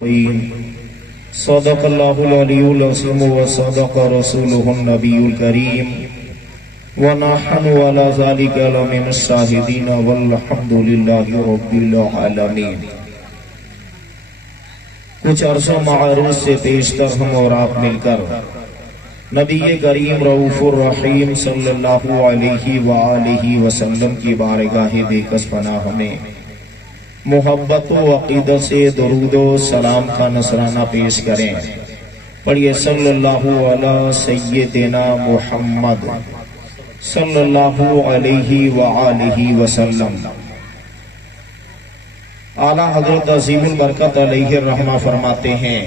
صدق اللہ العلی العظیم وصدق رسولہ النبی الکریم ونحن علی ذلک لمن الشاہدین والحمد للہ رب العالمین۔ کچھ عرصہ معروض سے پیشتر ہم اور آپ مل کر نبی کریم رؤوف الرحیم صلی اللہ علیہ وآلہ وسلم کی بارگاہ بے کس پناہ میں محبت و عقیدت سے درود و سلام کا نذرانہ پیش کریں۔ پڑھیے صلی اللہ علی سیدنا محمد صلی اللہ علیہ وآلہ وسلم۔ اعلیٰ حضرت عظیم البرکت علیہ الرحمہ فرماتے ہیں،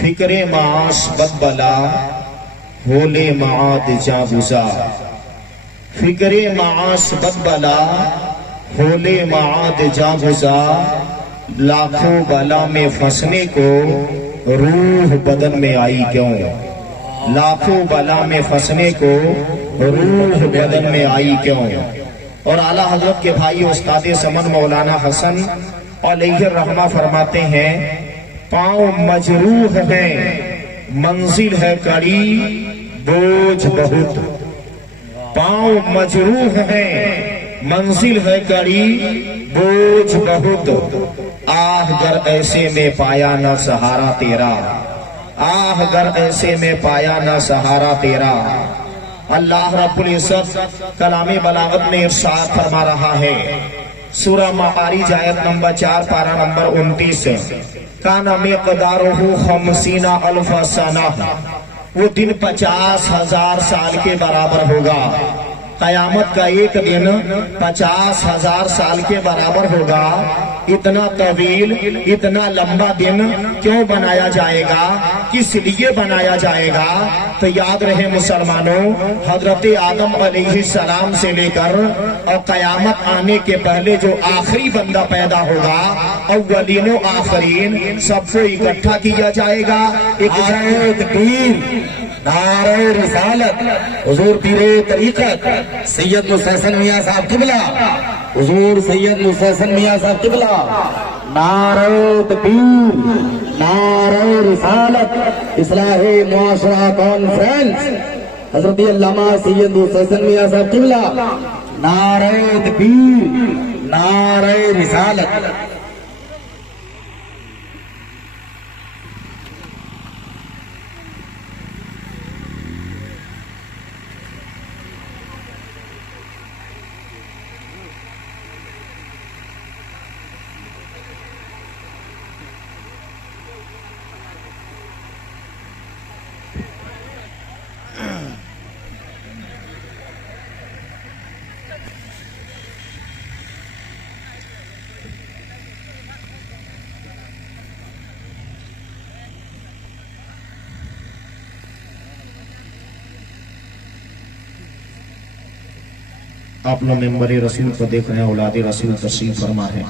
فکر معاش بد بلا ہولے معاد جاں گزار۔ فکر معاش بد بلا ہولے معاد جاں گزار، لاکھوں بلا میں پھنسنے کو روح بدن میں آئی کیوں؟ لاکھوں بلا میں پھنسنے کو روح بدن میں آئی کیوں؟ اور اعلیٰ حضرت کے بھائی استاد سمن مولانا حسن علیہ الرحمہ فرماتے ہیں، پاؤں مجروح ہیں منزل ہے کڑی بوجھ بہت۔ پاؤں مجروح ہیں منزل ہے کڑی بوجھ بہت، آہ گر ایسے میں پایا نہ سہارا تیرا۔ آہ گر ایسے میں پایا نہ سہارا تیرا۔ اللہ رب العزت کلام بلاغت میں ارشاد فرما رہا ہے، سورہ معارج آیت نمبر 4 پارہ نمبر 29، کان مقدارہ 50 الف سنہ، وہ دن 50,000 سال کے برابر ہوگا۔ قیامت کا ایک دن 50,000 سال کے برابر ہوگا۔ اتنا طویل اتنا لمبا دن کیوں بنایا جائے گا؟ کس لیے بنایا جائے گا؟ تو یاد رہے مسلمانوں، حضرت آدم علیہ السلام سے لے کر اور قیامت آنے کے پہلے جو آخری بندہ پیدا ہوگا، اولین و آخرین سب کو اکٹھا کیا جائے گا۔ ایک تکبیر، نعرہ رسالت، حضور پیر طریقت سید مستحسن میاں صاحب قبلہ، حضور سید مستحسن میاں صاحب قبلہ، نعرہ تکبیر، نعرہ رسالت، اصلاح معاشرہ کانفرنس، حضرت علامہ سید مستحسن میاں صاحب قبلہ، نعرہ تکبیر، نعرہ رسالت۔ آپ لوگ ممبر رسول کو دیکھ رہے ہیں، اولاد رسول تشریف فرما ہے۔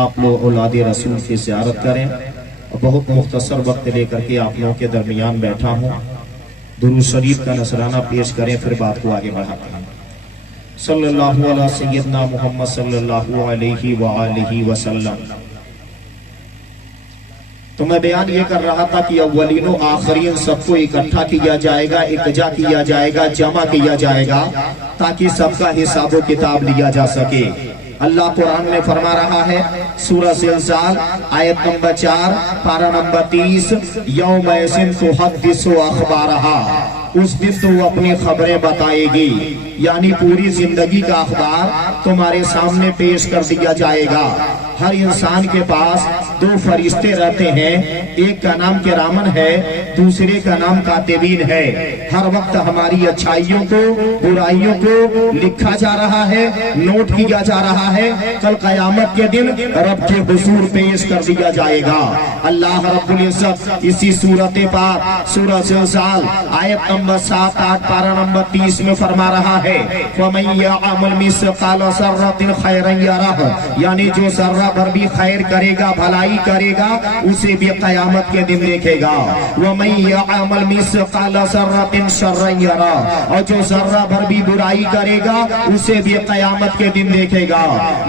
آپ لوگ اولاد رسول کی زیارت کریں۔ بہت مختصر وقت لے کر کے آپ لوگوں کے درمیان بیٹھا ہوں، درود شریف کا نذرانہ پیش کریں، پھر بات کو آگے بڑھاتے ہیں۔ صلی اللہ علیہ سیدنا محمد صلی اللہ علیہ وآلہ وسلم۔ تو میں بیان یہ کر رہا تھا کہ اولین و آخرین سب کو اکٹھا کیا جائے گا، اکجا کیا جائے گا، جمع کیا جائے گا، تاکہ سب کا حساب و کتاب لیا جا سکے۔ اللہ قرآن میں فرما رہا ہے، سورہ زلزال آیت نمبر 4 پارہ نمبر 30، یومئذ تحدث اخبارہا، اس دن تو وہ اپنی خبریں بتائے گی، یعنی پوری زندگی کا اخبار تمہارے سامنے پیش کر دیا جائے گا۔ ہر انسان کے پاس 2 فرشتے رہتے ہیں، ایک کا نام کرامن ہے، دوسرے کا نام کاتبین ہے۔ ہر وقت ہماری اچھائیوں کو برائیوں کو لکھا جا رہا ہے، نوٹ کیا جا رہا ہے، کل قیامت کے دن رب کے حضور پیش کر دیا جائے گا۔ اللہ رب العزت اسی سورت پاک سورہ زلزال آیت نمبر 7 8 پارہ نمبر 30 میں فرما رہا ہے، وَمَن يَعْمَلْ مِثْقَالَ ذَرَّةٍ خَيْرًا يَرَهُ، یعنی جو ذرہ ذرہ بھر بھی خیر کرے گا، بھلائی کرے گا، اسے بھی قیامت کے دن دیکھے گا۔ وَمَن يَعْمَلْ مِثْقَالَ ذَرَّةٍ شَرًّا يَرَهُ، اور جو ذرہ بھر بھی برائی کرے گا اسے بھی قیامت کے دن دیکھے گا۔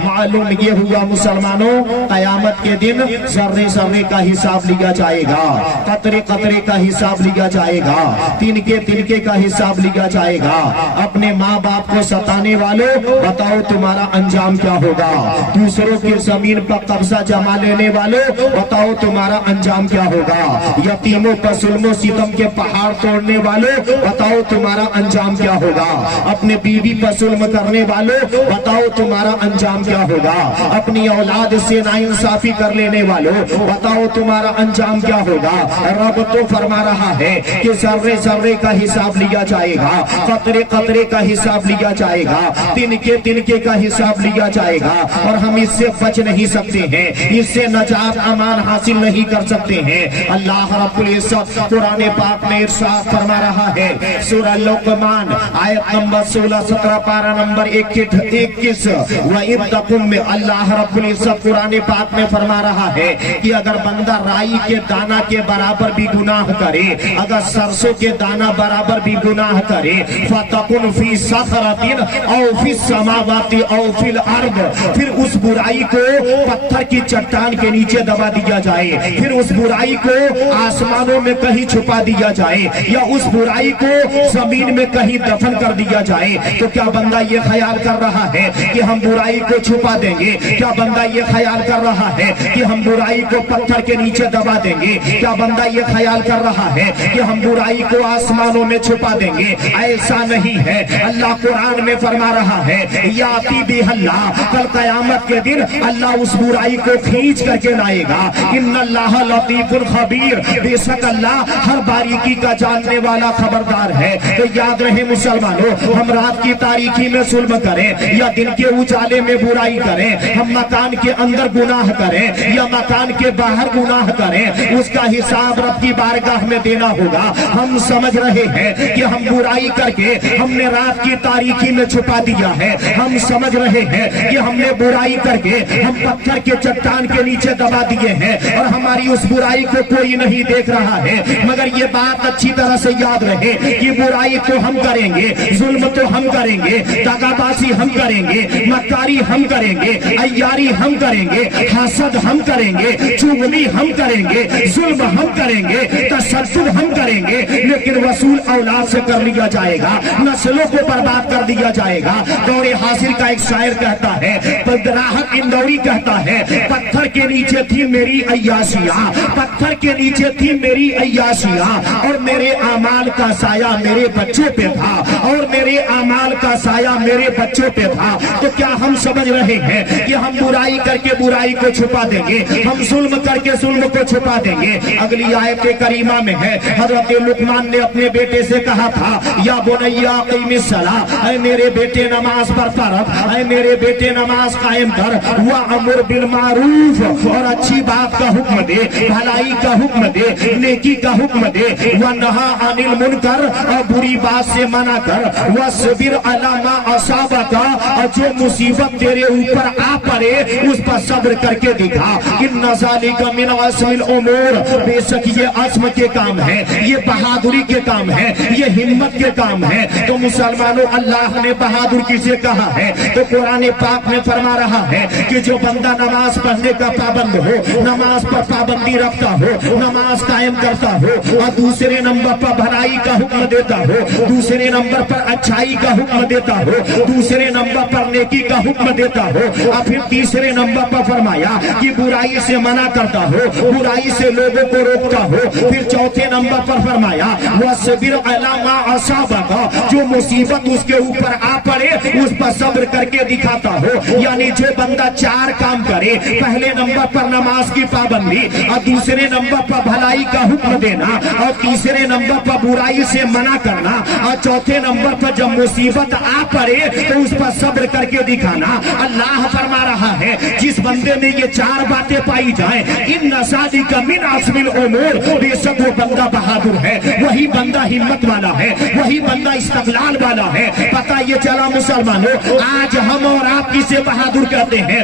معلوم یہ ہوا مسلمانوں، قیامت کے دن ذرے ذرے کا حساب لیا جائے گا، قطرے قطرے کا حساب لیا جائے گا، تنکے تنکے کا حساب لیا جائے گا۔ اپنے ماں باپ کو ستانے والوں، بتاؤ تمہارا انجام کیا ہوگا؟ دوسروں کی زمین پر قبضہ جما لینے والوں، بتاؤ تمہارا انجام کیا ہوگا؟ یتیموں پر ظلم و ستم کے پہاڑ توڑنے والوں، بتاؤ تمہارا انجام کیا ہوگا؟ اپنے بیوی پر ظلم کرنے والوں، بتاؤ تمہارا انجام کیا ہوگا؟ اپنی اولاد سے ناانصافی کر لینے والوں، بتاؤ تمہارا انجام کیا ہوگا؟ رب تو فرما رہا ہے کہ ذرے ذرے کا حساب لیا جائے گا، قطرے قطرے کا حساب لیا جائے گا، تنکے تنکے کا حساب لیا جائے گا، اور ہم اس سے بچ نہیں سکتے ہیں، اس سے نجات امان حاصل نہیں کر سکتے ہیں۔ اللہ رب العزت قرآن پاک میں ارشاد فرما رہا ہے، سورہ لقمان آیت نمبر 16-17 پارہ نمبر 21، وَإِذْ تَقُمْ میں اللہ رب العزت قرآن پاک میں فرما رہا ہے کہ اگر بندہ رائی کے دانہ کے برابر بھی گناہ کرے، اگر سرسوں کے دانہ برابر بھی گناہ کرے، فَتَقُنْ فِي صَخْرَةٍ أَوْ فِي السَّمَاوَاتِ أَوْ فِي الْأَرْضِ، پھر اس برائی کو پتھر کی چٹان کے نیچے دبا دیا جائے، پھر اس برائی کو آسمانوں میں کہیں چھپا دیا جائے، یا اس برائی کو زمین میں کہیں دفن کر دیا جائے، تو کیا بندہ یہ خیال کر رہا ہے کہ ہم برائی کو چھپا دیں گے؟ کیا بندہ یہ خیال کر رہا ہے کہ ہم برائی کو پتھر کے نیچے دبا دیں گے؟ کیا بندہ یہ خیال کر رہا ہے کہ ہم برائی کو آسمانوں میں چھپا دیں گے؟ ایسا نہیں ہے۔ اللہ قرآن میں فرما رہا ہے، یاتی بہ اللہ، کل قیامت کے دن اللہ اس برائی کو کھینچ کر کے لائے گا۔ ان اللہ لطیف خبیر، بے شک اللہ ہر باریکی کا جاننے والا خبردار ہے۔ تو یاد رہے مسلمانوں، ہم رات کی تاریکی میں ظلم کریں یا دن کے اجالے میں برائی کریں، ہم مکان کے اندر گناہ کریں یا مکان کے باہر گناہ کریں، اس کا حساب رب کی بارگاہ میں دینا ہوگا۔ ہم سمجھ رہے ہیں کہ ہم برائی کر کے ہم نے رات کی تاریکی میں چھپا دیا ہے، ہم سمجھ رہے ہیں کہ ہم نے برائی کر کے ہم پتھر کے چٹان کے نیچے دبا دیے ہیں، اور ہماری اس برائی کو کوئی نہیں دیکھ رہا ہے، مگر یہ بات اچھی طرح سے یاد رہے کہ برائی تو ہم کریں گے، ظلم تو ہم کریں گے، دغا بازی ہم کریں گے، مکاری ہم کریں گے، عیاری ہم کریں گے، حسد ہم کریں گے، چغلی ہم کریں گے، ظلم ہم کریں گے، تسلسل ہم کریں گے، لیکن وصول اولاد سے کر لیا جائے گا، نسلوں کو برباد کر دیا جائے گا۔ دور حاضر کا ایک شاعر کہتا ہے، راحت اندوری کہتا ہے، پتھر کے نیچے تھی میری عیاشیاں، پتھر کے نیچے تھی میری عیاشیاں، اور میرے اعمال کا سایہ میرے بچوں پہ تھا، اور میرے اعمال کا سایہ میرے بچوں پہ تھا۔ تو کیا ہم سمجھ رہے ہیں کہ ہم برائی کر کے برائی کو چھپا دیں گے، ہم ظلم کر کے ظلم کو چھپا دیں گے؟ اگلی آیت کریمہ میں ہے، حضرت لقمان نے اپنے بیٹے سے کہا تھا، یا بنیا اقیم الصلاۃ، اے میرے بیٹے نماز پر فرض، اے میرے بیٹے نماز قائم کر، وَأَمُرْ بِالْمَعْرُوفِ، اور اچھی بات کا حکم دے، بھلائی کا حکم دے، نیکی کا حکم دے، وَنَهَا عَنِ الْمُنْكَرِ، اور بری بات سے منع کر، وَاصْبِرْ عَلَىٰ مَا أَصَابَكَ، اور جو مصیبت تیرے اوپر آ پڑے اس پر صبر کر کے دکھا۔ إِنَّ ذَلِكَ مِنْ عَزْمِ الْأُمُورِ، بے شک یہ عزم کے کام ہے، یہ بہادری کے کام ہے، یہ ہمت کے کام ہے۔ تو مسلمانوں، اللہ نے بہادر کسے کہا ہے؟ تو قرآن پاک میں فرما رہا ہے کہ جو بندہ نماز پڑھنے کا پابند ہو، نماز پر پابندی رکھتا ہو، نماز قائم کرتا ہو، اور دوسرے نمبر پر بھلائی کا حکم دیتا ہو، دوسرے نمبر پر اچھائی کا حکم دیتا ہو، دوسرے نمبر پر نیکی کا حکم دیتا ہو، اور پھر تیسرے نمبر پر فرمایا کہ برائی سے منع کرتا ہو، برائی سے لوگوں کو روکتا ہو، پھر چوتھے نمبر پر فرمایا وَاصْبِرْ عَلَىٰ مَا أَصَابَكَ، جو مصیبت اس کے اوپر آ پڑے اس پر صبر کر کے دکھاتا ہو۔ یعنی جو بندہ چار کام کرے، پہلے نمبر پر نماز کی پابندی، اور دوسرے نمبر پر بھلائی کا حکم دینا، اور تیسرے نمبر پر برائی سے منع کرنا، اور چوتھے نمبر پر جب مصیبت آ پڑے تو اس پر صبر کر کے دکھانا، اللہ فرما رہا ہے جس بندے میں یہ چار باتیں پائی جائیں، ان ذالک من عزم الامور، بے شک وہ بندہ بہادر ہے، وہی بندہ ہمت والا ہے، وہی بندہ استقلال والا ہے۔ پتہ یہ چلا مسلمانوں، آج ہم اور آپ کسے بہادر کہتے ہیں؟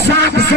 700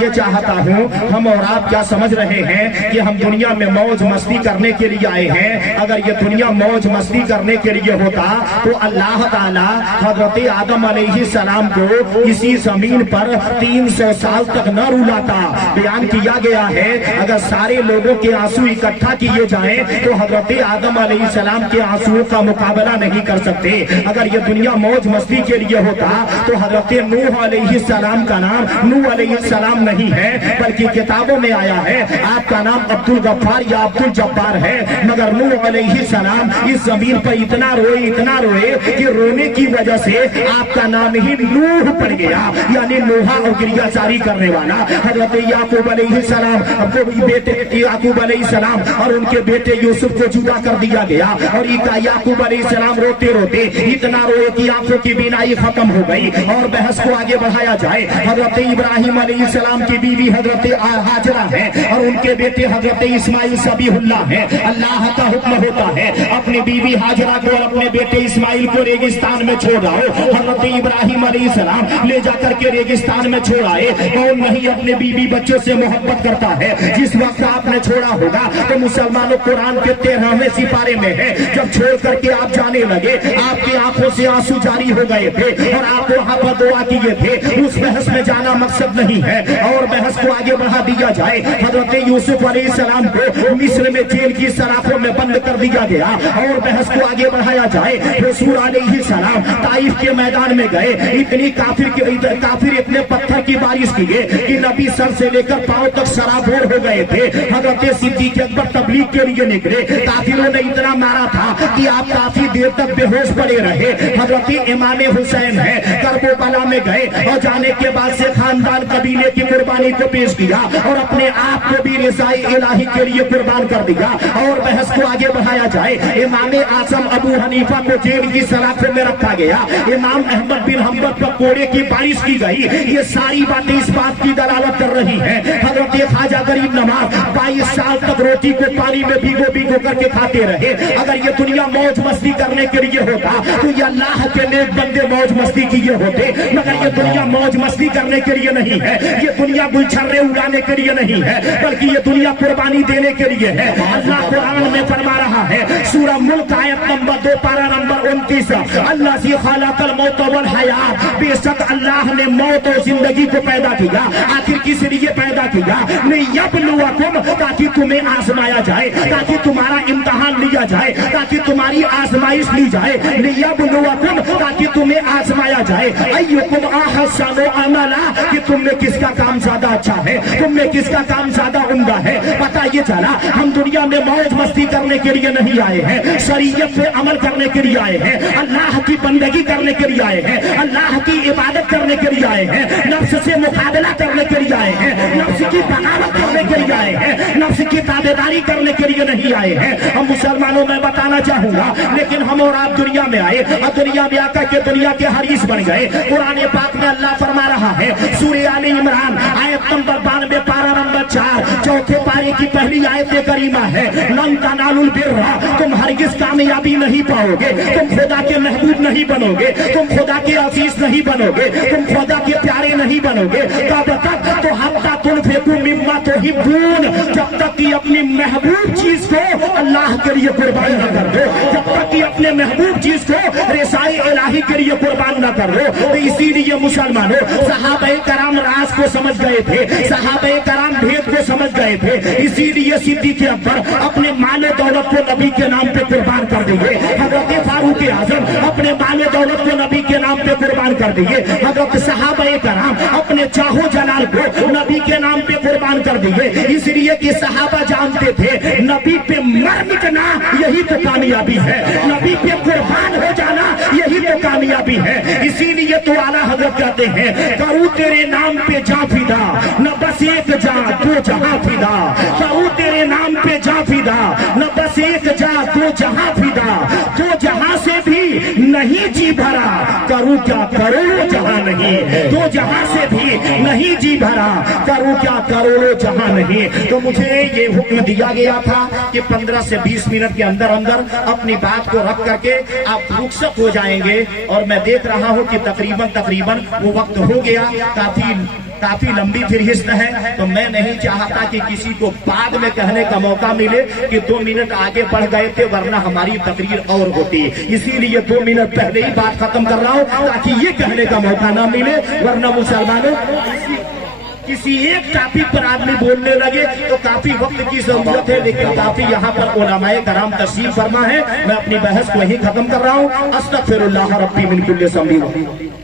یہ چاہتا ہوں، ہم اور آپ کیا سمجھ رہے ہیں کہ ہم دنیا میں موج مستی کرنے کے لیے آئے ہیں؟ اگر یہ دنیا موج مستی کرنے کے لیے ہوتا تو اللہ تعالیٰ حضرت آدم علیہ السلام کو اسی زمین پر 300 سال تک نہ رلاتا۔ بیان کیا گیا ہے اگر سارے لوگوں کے آنسو اکٹھا کیے جائیں تو حضرت آدم علیہ السلام کے آنسو کا مقابلہ نہیں کر سکتے۔ اگر یہ دنیا موج مستی کے لیے ہوتا تو حضرت نوح علیہ السلام کا نام نوح علیہ السلام نہیں ہے بلکہ کتابوں میں آیا ہے آپ کا نام عبد الغفار یا عبد الجبار ہے، مگر نوح علیہ السلام اس زمین پر اتنا روئے کہ رونے کی وجہ سے آپ کا نام ہی نوح پڑ گیا، یعنی نوحہ اور گریہ جاری کرنے والا۔ حضرت یعقوب علیہ السلام بیٹے یعقوب علیہ السلام اور ان کے بیٹے یوسف کو جدا کر دیا گیا، اور یعقوب علیہ السلام روتے روتے اتنا روئے کہ آنکھوں کی بینائی ختم ہو گئی۔ اور بحث کو آگے بڑھایا جائے، حضرت ابراہیم علیہ السلام کی بیوی حضرت ہاجرہ ہے اور ان کے بیٹے حضرت اسماعیل ذبیح اللہ ہے۔ اللہ کا حکم ہوتا ہے اپنی بیوی ہاجرہ کو اور اپنے بیٹے اسماعیل کو ریگستان میں چھوڑ آؤ۔ حضرت ابراہیم علیہ السلام لے جا کر کے ریگستان میں چھوڑ آئے۔ کون نہیں اپنے بیوی بچوں سے محبت کرتا ہے؟ جس وقت آپ نے چھوڑا ہوگا تو مسلمانوں قرآن کے 13ویں سپارے میں ہے، جب چھوڑ کر کے آپ جانے لگے آپ کی آنکھوں سے آنسو جاری ہو گئے تھے اور آپ وہاں پر دعا کیے تھے۔ اس بحث میں جانا مقصد نہیں ہے اور بحث کو آگے بڑھا دیا جائے۔ حضرت یوسف علیہ السلام کو مصر میں جیل کی سلاخوں میں بند کر دیا گیا اور بحث کو آگے بڑھایا جائے۔ رسول علیہ السلام طائف کے میدان میں گئے، اتنی کافر اتنے پتھر کی بارش کیے کہ نبی سر سے لے کر پاؤں تک سرابور ہو گئے تھے۔ حضرت صدیق اکبر تبلیغ کے لیے نکلے، کافروں نے اتنا مارا تھا کہ آپ کافی دیر تک بے ہوش پڑے رہے۔ حضرت امام حسین ہے کربلا میں گئے اور جانے کے بعد سے خاندان قبیلے کی قربانی کو پیش کیا اور اپنے آپ کو بھی رضائے الہی کے لیے قربان کر دیا۔ اور بحث کو آگے بڑھایا جائے، امام اعظم ابو حنیفہ کو جیل کی سلاخوں میں رکھا گیا، امام احمد بن حنبل پر کوڑے کی بارش کی گئی۔ یہ ساری باتیں اس بات کی دلالت کر رہی ہیں حضرت خواجہ غریب نواز 22 سال تک روٹی کو پانی میں بھگو کر کے کھاتے رہے۔ اگر یہ دنیا موج مستی کرنے کے لیے ہوتا تو یہ اللہ کے نیک بندے موج مستی کیے ہوتے، مگر یہ دنیا موج مستی کرنے کے لیے نہیں ہے، یہ دنیا گلچھرے اڑانے کے لیے نہیں ہے، بلکہ یہ دنیا قربانی دینے کے لیے ہے۔ اللہ قرآن میں فرما رہا ہے سورہ ملک آیت نمبر 2 پارہ نمبر 29، اللہ ذی خلق الموت والحیات، بے شک اللہ نے موت اور زندگی کو پیدا کیا۔ آخر کس لیے پیدا کیا؟ لیبلوکم، تاکہ تمہیں آزمایا جائے، تاکہ تمہارا امتحان لیا جائے، تاکہ تمہاری آزمائش لی جائے۔ لیبلوکم، تاکہ تمہیں آزمایا جائے۔ ایکم احسن عملا، کہ تم میں کس کا کام زیادہ اچھا ہے، تم میں کس کا کام زیادہ عمدہ ہے۔ پتہ یہ چلا ہم دنیا میں موج مستی کرنے کے لیے نہیں آئے ہیں، شریعت پہ عمل کرنے کے لیے آئے ہیں، اللہ کی بندگی کرنے کے لیے آئے ہیں، اللہ کی عبادت کرنے کے لیے آئے ہیں، نفس سے مقابلہ کرنے کے لیے آئے ہیں، نفس کی بغاوت کرنے کے لیے آئے ہیں، نفس کی تابعداری کرنے کے لیے نہیں آئے ہیں۔ ہم مسلمانوں میں بتانا چاہوں گا، لیکن ہم اور آپ دنیا میں آئے اور دنیا میں آ کر کے دنیا کے حریث بن گئے۔ قرآن پاک میں اللہ فرما رہا ہے سورہ آل عمران آیت نمبر 92 پارہ نمبر 4 چوتھے پارے کی پہلی آیت کریمہ ہے، لن تنالوا البر، تم ہرگز کامیابی نہیں پاؤ گے، تم خدا کے محبوب نہیں بنو گے، تم خدا کے عزیز نہیں بنو گے، تم خدا کے پیارے نہیں بنو گے۔ کب تک؟ تو حتی تنفقوا مما تحبون، جب تک کہ اپنی محبوب چیز کو اللہ کے لیے قربان نہ کر دو، جب تک کہ اپنے محبوب چیز کو رضائے الہی کے لیے قربان نہ کر دو۔ تو اسی لیے مسلمانوں صحابہ کرام راز کو سمجھ گئے تھے، صحابہ کرام بھید کو سمجھ گئے تھے، اسی لیے صدیق اکبر اپنے مال و دولت کو نبی کے نام پہ قربان کر دیے، حضرت فاروق اعظم اپنے مال و دولت کو نبی کے نام پہ قربان کر دیے، حضرت صحابہ کرام اپنے چاہو جلال کو نبی کے نام پہ قربان کر دیے، اس لیے کہ صحابہ جانتے تھے نبی پہ مر مٹنا یہی تو کامیابی ہے، نبی پہ قربان ہو جانا یہی تو کامیابی ہے۔ اسی لیے تو اعلیٰ حضرت کہتے ہیں کروں تیرے نام پہ جاں فدا، نہ بس ایک جاں دو جہاں فدا، کروں تیرے نام پہ جاں فدا، نہ بس ایک جاں دو جہاں فدا، دو جہاں سے بھی نہیں جی بھرا، کروں کیا کروڑوں جہاں نہیں، دو جہاں سے بھی نہیں جی بھرا، کروں کیا کروڑوں جہاں نہیں۔ تو مجھے یہ حکم دیا گیا تھا کہ 15 سے 20 منٹ کے اندر اندر اپنی بات کو رکھ کر کے آپ رخصت ہو جائیں گے، اور میں دیکھ رہا ہوں کہ تقریباً وہ وقت ہو گیا، کافی کافی لمبی فہرست ہے، تو میں نہیں چاہتا کہ کسی کو بعد میں کہنے کا موقع ملے کہ 2 منٹ آگے بڑھ گئے تھے ورنہ ہماری تقریر اور ہوتی، اسی لیے 2 منٹ پہلے ہی بات ختم کر رہا ہوں تاکہ یہ کہنے کا موقع نہ ملے، ورنہ مسلمانوں کسی ایک ٹاپک پر آدمی بولنے لگے تو کافی وقت کی ضرورت ہے، لیکن کافی یہاں پر علماء کرام تشریف فرما ہے، میں اپنی بحث کو یہیں ختم کر رہا ہوں۔ استغفر اللہ ربی من کل ذنب۔